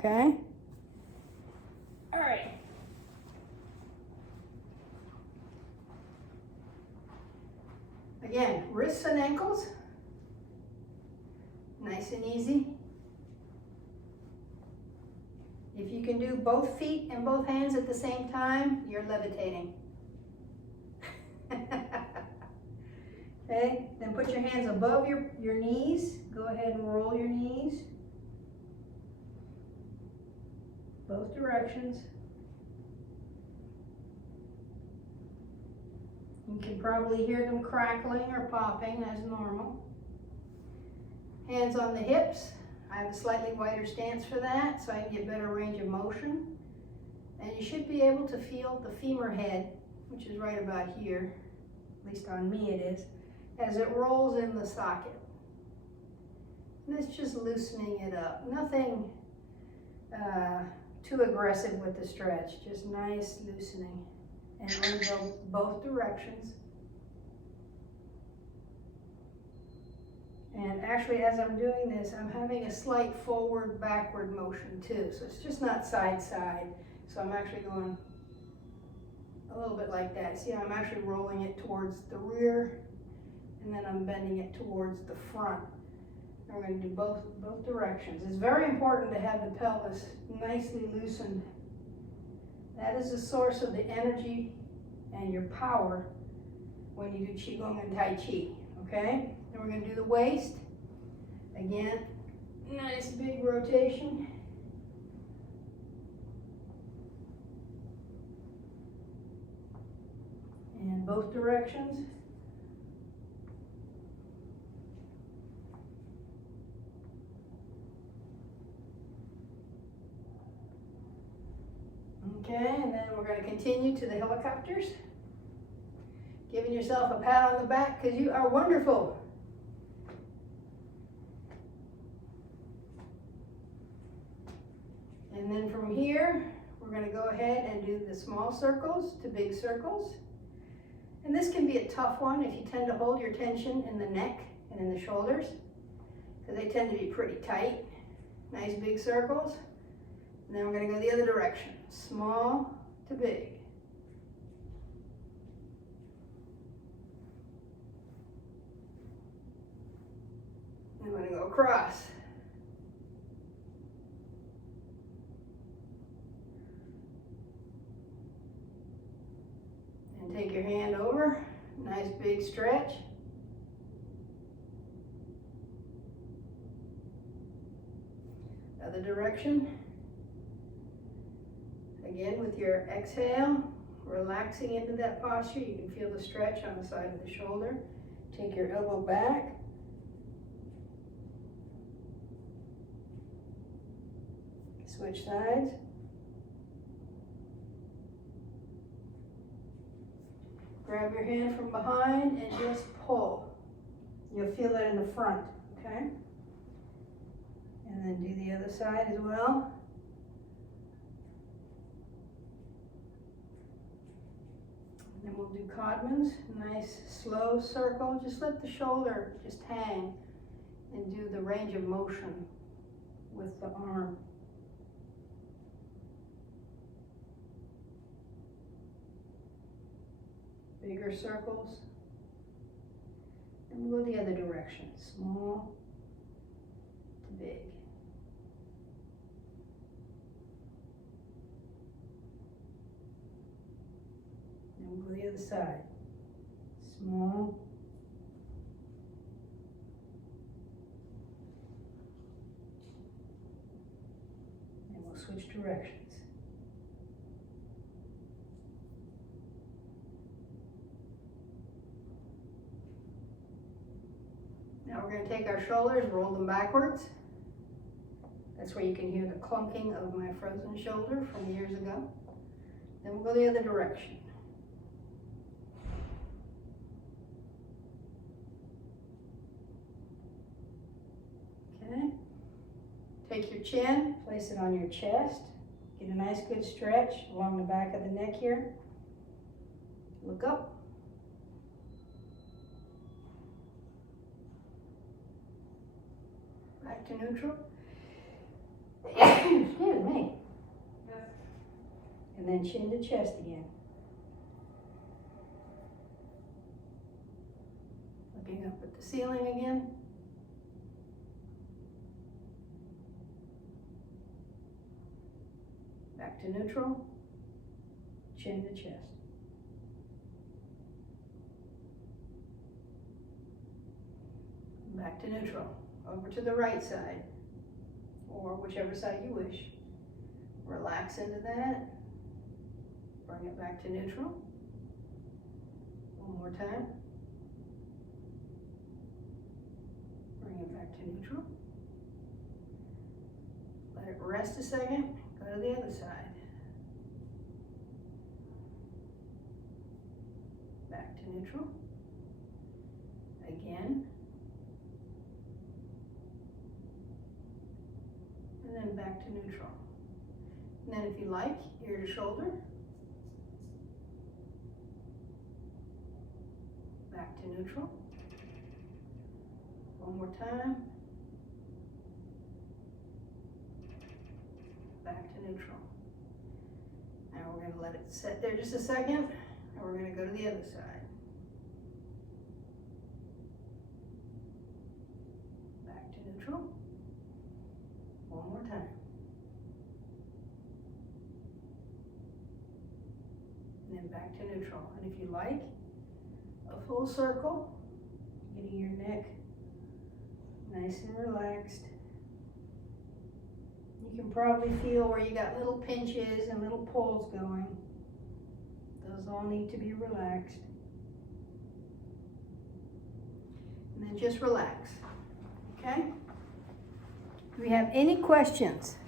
okay? All right. Again, wrists and ankles, nice and easy. If you can do both feet and both hands at the same time, you're levitating. Okay, then put your hands above your knees. Go ahead and roll your knees. Both directions. You can probably hear them crackling or popping as normal. Hands on the hips. I have a slightly wider stance for that so I can get better range of motion. And you should be able to feel the femur head, which is right about here, at least on me it is, as it rolls in the socket. And it's just loosening it up. Nothing too aggressive with the stretch, just nice loosening. And we're going to go both directions. And actually, as I'm doing this, I'm having a slight forward-backward motion too. So it's just not side-side. So I'm actually going a little bit like that. See, I'm actually rolling it towards the rear, and then I'm bending it towards the front. And we're going to do both directions. It's very important to have the pelvis nicely loosened. That is the source of the energy and your power when you do Qigong and Tai Chi, okay? Then we're going to do the waist. Again, nice big rotation. And both directions. Okay, and then we're going to continue to the helicopters. Giving yourself a pat on the back because you are wonderful. And then from here, we're going to go ahead and do the small circles to big circles. And this can be a tough one if you tend to hold your tension in the neck and in the shoulders, because they tend to be pretty tight. Nice big circles. And then we're going to go the other direction, small to big. And I'm going to go across. And take your hand over, nice big stretch. Other direction. Again, with your exhale, relaxing into that posture, you can feel the stretch on the side of the shoulder. Take your elbow back. Switch sides. Grab your hand from behind and just pull. You'll feel that in the front, okay? And then do the other side as well. And then we'll do Codmans, nice slow circle. Just let the shoulder just hang and do the range of motion with the arm. Bigger circles. And we'll go the other direction, small to big. And we'll go the other side, small and we'll switch directions. Now we're going to take our shoulders, roll them backwards. That's where you can hear the clunking of my frozen shoulder from years ago. Then we'll go the other direction. Okay. Take your chin, place it on your chest. Get a nice good stretch along the back of the neck here. Look up. Back to neutral. Excuse me. then chin to chest again. Looking up at the ceiling again. Back to neutral, chin to chest. Back to neutral, over to the right side, or whichever side you wish. Relax into that, bring it back to neutral. One more time. Bring it back to neutral. Let it rest a second, go to the other side. Back to neutral. Again. And then back to neutral. And then if you like, ear to shoulder. Back to neutral. One more time. Back to neutral. Now we're going to let it sit there just a second, and we're going to go to the other side. Back to neutral. One more time. And then back to neutral. And if you like, a full circle, getting your neck nice and relaxed. You can probably feel where you got little pinches and little pulls going. Those all need to be relaxed. And then just relax, okay? Do we have any questions?